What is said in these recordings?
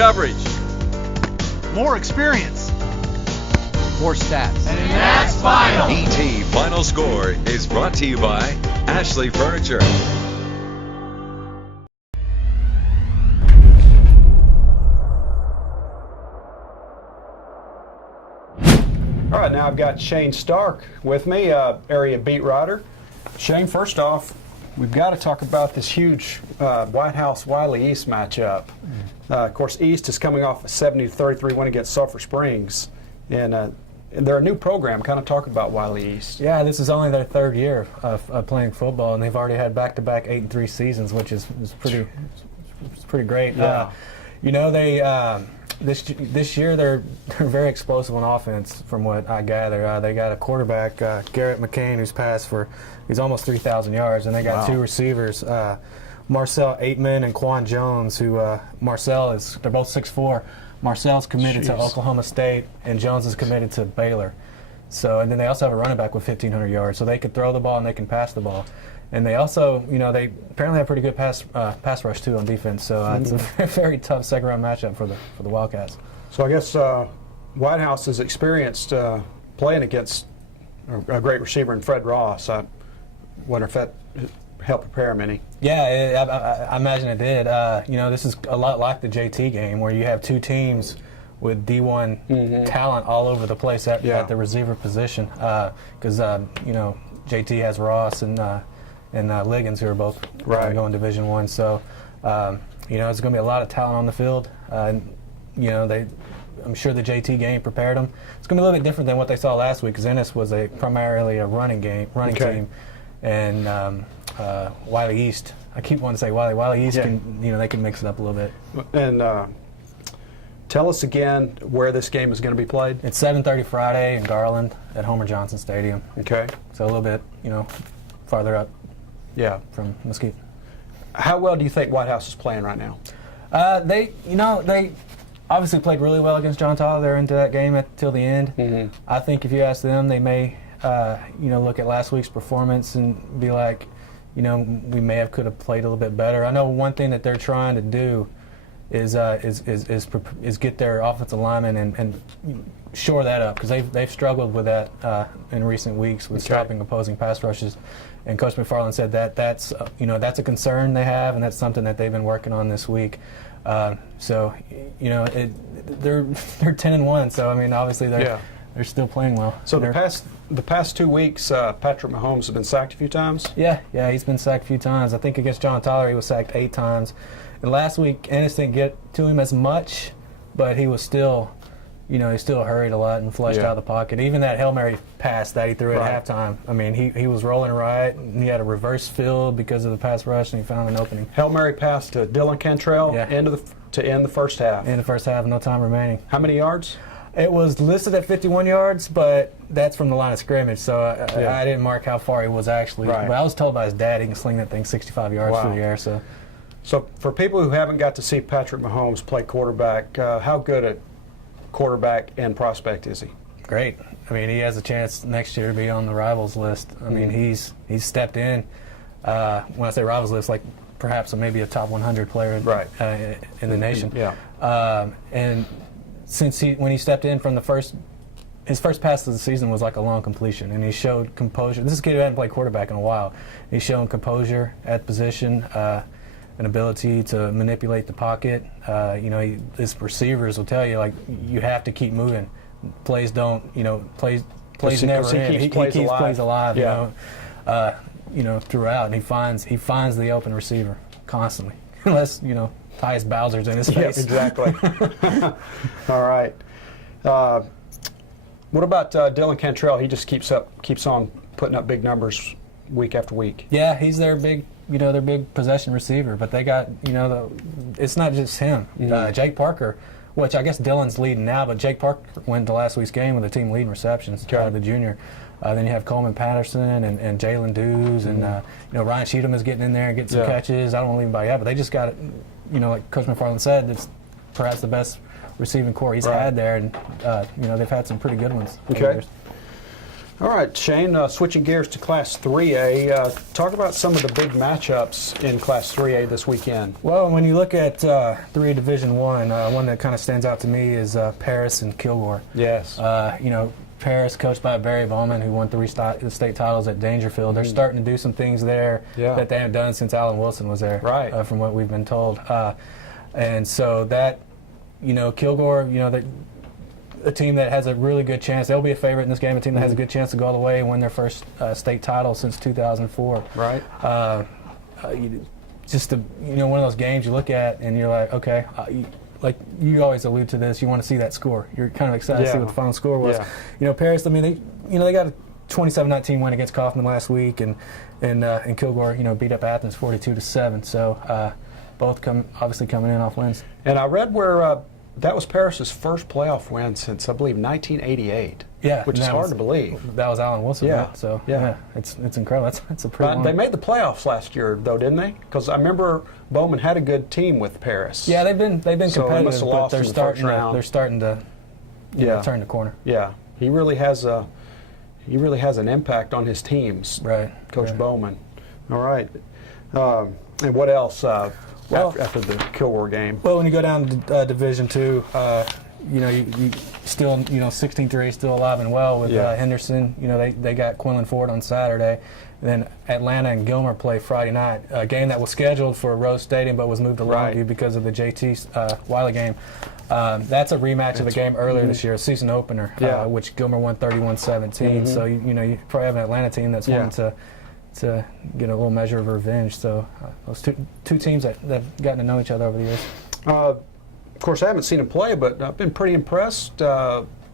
coverage. More experience. More stats. And that's final. ET Final Score is brought to you by Ashley Furniture. All right, now I've got Shane Stark with me, area beat writer. Shane, first off, we've got to talk about this huge White House-Wiley East matchup. Of course, East is coming off a 70-33 win against Sulphur Springs, and they're a new program. Kind of talk about Wiley East. Yeah, this is only their third year of playing football, and they've already had back-to-back 8-3 seasons, which is pretty great. Yeah. They this year they're very explosive on offense, from what I gather. They got a quarterback, Garrett McCain, he's almost 3,000 yards, and they got two receivers, Marcel Aitman and Quan Jones, who they're both 6'4". Marcel's committed to Oklahoma State, and Jones is committed to Baylor. So, and then they also have a running back with 1,500 yards, so they can throw the ball and they can pass the ball. And they also, they apparently have pretty good pass rush too on defense. So it's a very tough second-round matchup for the Wildcats. So I guess White House is experienced playing against a great receiver in Fred Ross. I wonder if that helped prepare him any. Yeah, I imagine it did. This is a lot like the JT game, where you have two teams with D1 talent all over the place at the receiver position. Because JT has Ross and Liggins, who are both going Division I. So, it's going to be a lot of talent on the field. I'm sure the JT game prepared them. It's going to be a little bit different than what they saw last week, because Ennis was primarily a running team, and Wiley East. I keep wanting to say Wiley East they can mix it up a little bit. And tell us again where this game is going to be played. It's 7:30 Friday in Garland at Homer Johnson Stadium. Okay. So a little bit, farther up. Yeah, from Mesquite. How well do you think White House is playing right now? They obviously played really well against John Tyler. They're into that game till the end. I think if you ask them, they may, look at last week's performance and be like, we could have played a little bit better. I know one thing that they're trying to do is get their offensive linemen and shore that up, because they've struggled with that in recent weeks with stopping opposing pass rushes. And Coach McFarland said that's a concern they have, and that's something that they've been working on this week. They're 10-1, so obviously they're still playing well. So the past 2 weeks, Patrick Mahomes has been sacked a few times. Yeah, he's been sacked a few times. I think against John Tyler he was sacked 8 times, and last week Ennis didn't get to him as much, but he was still. He still hurried a lot and flushed out of the pocket. Even that Hail Mary pass that he threw at halftime, he was rolling right, and he had a reverse field because of the pass rush, and he found an opening. Hail Mary pass to Dylan Cantrell to end the first half. In the first half, no time remaining. How many yards? It was listed at 51 yards, but that's from the line of scrimmage, so I didn't mark how far he was actually. Right. But I was told by his dad he can sling that thing 65 yards through the air. So for people who haven't got to see Patrick Mahomes play quarterback, how good a quarterback and prospect is he? Great. He has a chance next year to be on the rivals list. He's stepped in. When I say rivals list, like perhaps maybe a top 100 player in the nation. Yeah. And since when he stepped in from his first pass of the season was like a long completion, and he showed composure. This is a kid who hadn't played quarterback in a while. He's shown composure at position. An ability to manipulate the pocket. His receivers will tell you, like, you have to keep moving. Plays don't, plays never end. He keeps plays alive. Throughout, and he finds the open receiver constantly, unless Tyus Bowser's in his face. Yeah, exactly. All right. What about Dylan Cantrell? He just keeps on putting up big numbers week after week. Yeah, he's their big possession receiver, but they got, it's not just him. Jake Parker, which I guess Dylan's leading now, but Jake Parker went to last week's game with the team leading receptions, the junior. Then you have Coleman Patterson and Jalen Dews, and Ryan Cheatham is getting in there and getting some catches. I don't want to leave anybody out, but they just got, like Coach McFarland said, it's perhaps the best receiving core he's had there, and they've had some pretty good ones. Okay. All right, Shane, switching gears to Class 3A, talk about some of the big matchups in Class 3A this weekend. Well, when you look at 3A Division one that kind of stands out to me is Paris and Kilgore. Yes. Paris, coached by Barry Bowman, who won 3 state titles at Dangerfield. They're starting to do some things there that they haven't done since Alan Wilson was there, from what we've been told. And so that, Kilgore, a team that has a really good chance. They'll be a favorite in this game. A team that has a good chance to go all the way and win their first state title since 2004. Right. One of those games you look at and you're like, okay, like you always allude to this, you want to see that score. You're kind of excited to see what the final score was. Yeah. Paris, they got a 27-19 win against Kaufman last week, and Kilgore, beat up Athens 42-7. So both obviously coming in off wins. And I read where that was Paris's first playoff win since, I believe, 1988. Yeah, which is hard to believe. That was Alan Wilson. Yeah. Right? So it's incredible. That's a pretty. They made the playoffs last year, though, didn't they? Because I remember Bowman had a good team with Paris. Yeah, they've been competitive, they must have but lost they're in the first round. They're starting to turn the corner. Yeah, he really has an impact on his teams. Right, Coach Bowman. All right. And what else? After the Kilgore game. Well, when you go down to Division II, you still, 16-3 still alive and well with Henderson. They got Quinlan Ford on Saturday. Then Atlanta and Gilmer play Friday night. A game that was scheduled for Rose Stadium but was moved to Longview because of the JT Wiley game. That's a rematch of a game earlier this year, a season opener, which Gilmer won 31-17. So you probably have an Atlanta team that's wanting to get a little measure of revenge. So those two teams that have gotten to know each other over the years. Of course, I haven't seen him play, but I've been pretty impressed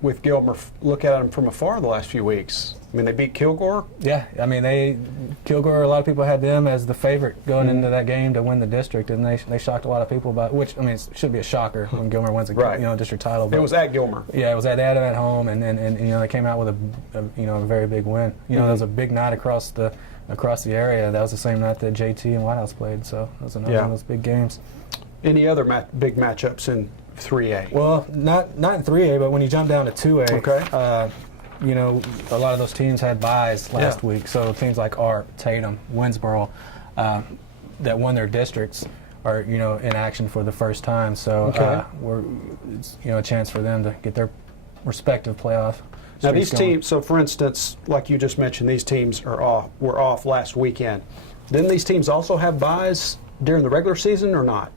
with Gilmer. Look at him from afar the last few weeks. I mean, they beat Kilgore. Yeah, I mean, Kilgore, a lot of people had them as the favorite going into that game to win the district, and they shocked a lot of people about, which, I mean, it should be a shocker when Gilmer wins a district title. But it was at Gilmer. Yeah, it was at home, and they came out with a very big win. There was a big night across the area. That was the same night that JT and White House played, so that was another one of those big games. Any other big matchups in 3A? Well, not in 3A, but when you jump down to 2A, a lot of those teams had byes last week. So teams like Art, Tatum, Winsboro, that won their districts are in action for the first time. So it's a chance for them to get their respective playoff. Now these teams. So for instance, like you just mentioned, these teams were off last weekend. Didn't these teams also have byes during the regular season or not?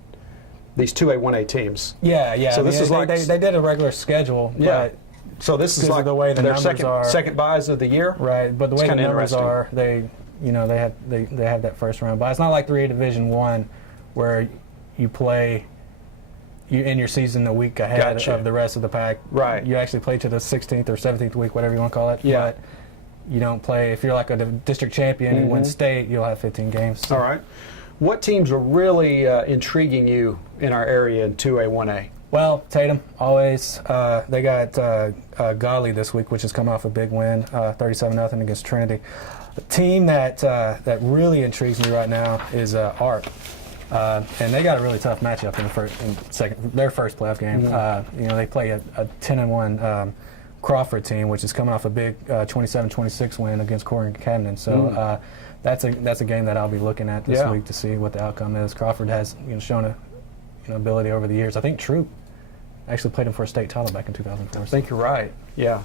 These 2A, 1A teams. Yeah. So this is like they did a regular schedule. Yeah. But so this is like the way the their numbers second byes of the year. Right. But the way the numbers are, they had that first round bye. It's not like 3A Division 1 where you end your season a week ahead of the rest of the pack. Right. You actually play to the 16th or 17th week, whatever you want to call it. Yeah. But you don't play. If you're like a district champion and win state, you'll have 15 games. So. All right. What teams are really intriguing you in our area in 2A, 1A? Well, Tatum, always. They got Godley this week, which has come off a big win, 37-0 against Trinity. A team that really intrigues me right now is Art. And they got a really tough matchup in their first playoff game. They play a 10-1 Crawford team, which is coming off a big 27-26 win against Corrigan Camden. So that's a game that I'll be looking at this week to see what the outcome is. Crawford has shown a ability over the years. I think Troop actually played him for a state title back in 2004. I think you're right. Yeah.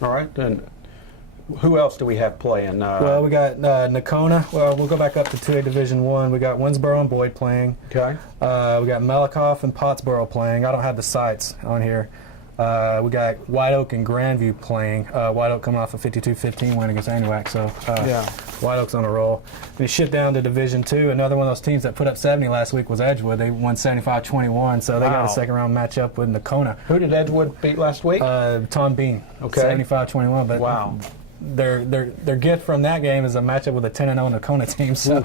All right. Then who else do we have playing? Well, we got Nakona. Well, we'll go back up to 2A Division 1. We got Winsboro and Boyd playing. Okay. We got Malakoff and Pottsboro playing. I don't have the sites on here. We got White Oak and Grandview playing. White Oak coming off a 52-15 win against Anahuac, so White Oak's on a roll. We shift down to Division 2. Another one of those teams that put up 70 last week was Edgewood. They won 75-21, so they got a second-round matchup with Nakona. Who did Edgewood beat last week? Tom Bean. Okay. 75-21, but their gift from that game is a matchup with a 10-0 Nakona team, so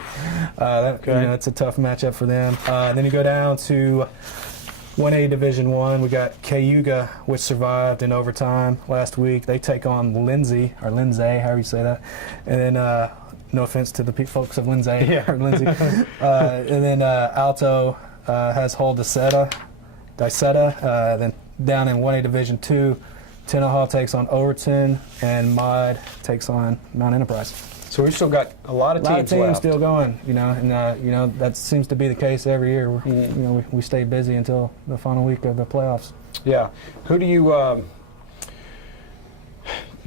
that's a tough matchup for them. Then you go down to 1A Division 1, we got Cayuga, which survived in overtime last week. They take on Lindsay, however you say that. And then, no offense to the folks of Lindsay. Or Lindsay. And then Alto has Hull Dicetta. Then down in 1A Division 2, Tenaha takes on Overton, and Mod takes on Mount Enterprise. So we've still got a lot of teams left. Still going, and that seems to be the case every year. We stay busy until the final week of the playoffs. Yeah. Who do you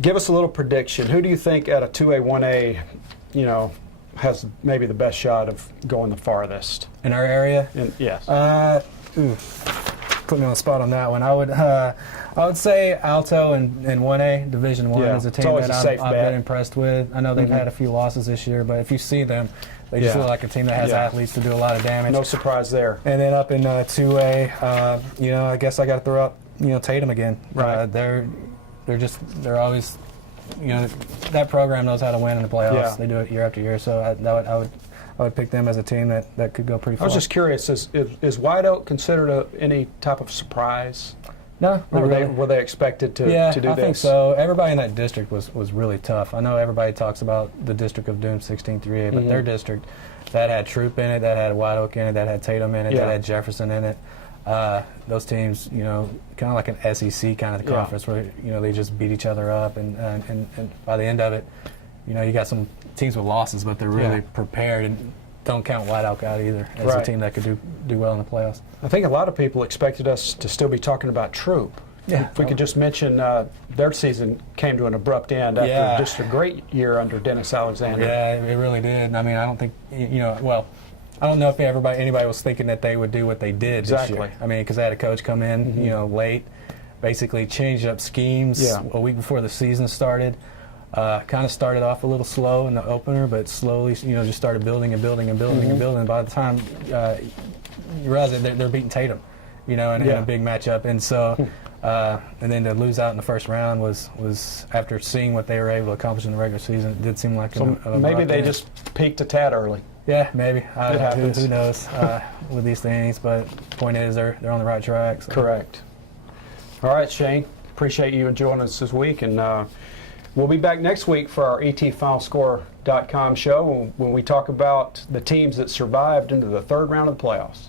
give us a little prediction? Who do you think out of 2A, 1A, has maybe the best shot of going the farthest in our area? Yes. Put me on the spot on that one. I would say Alto in 1A Division 1 is a team that I've been impressed with. I know they've had a few losses this year, but if you see them, they just look like a team that has athletes to do a lot of damage. No surprise there. And then up in 2A, I guess I got to throw out Tatum again. Right. They're always, that program knows how to win in the playoffs. Yeah. They do it year after year. So I would pick them as a team that could go pretty far. I was just curious, is White Oak considered any type of surprise? No, not really. Were they expected to do this? I think so. Everybody in that district was really tough. I know everybody talks about the District of Doom 16-3A, but their district, that had Troop in it, that had White Oak in it, that had Tatum in it, that had Jefferson in it. Those teams, kind of like an SEC kind of conference where, they just beat each other up. And by the end of it, you got some teams with losses, but they're really prepared, and don't count White Oak out either as a team that could do well in the playoffs. I think a lot of people expected us to still be talking about Troop. Yeah. If we could just mention their season came to an abrupt end after just a great year under Dennis Alexander. Yeah, it really did. I mean, I don't think, I don't know if anybody was thinking that they would do what they did this year. I mean, because they had a coach come in, late, basically changed up schemes a week before the season started. Kind of started off a little slow in the opener, but slowly, just started building and building and building and building. By the time you realize that they're beating Tatum, in a big matchup, and so and then to lose out in the first round was after seeing what they were able to accomplish in the regular season. It did seem like maybe they just peaked a tad early. Yeah, maybe. It happens. Who knows with these things? But the point is, they're on the right track. So. Correct. All right, Shane. Appreciate you joining us this week, and we'll be back next week for our ETFinalScore.com show when we talk about the teams that survived into the third round of the playoffs.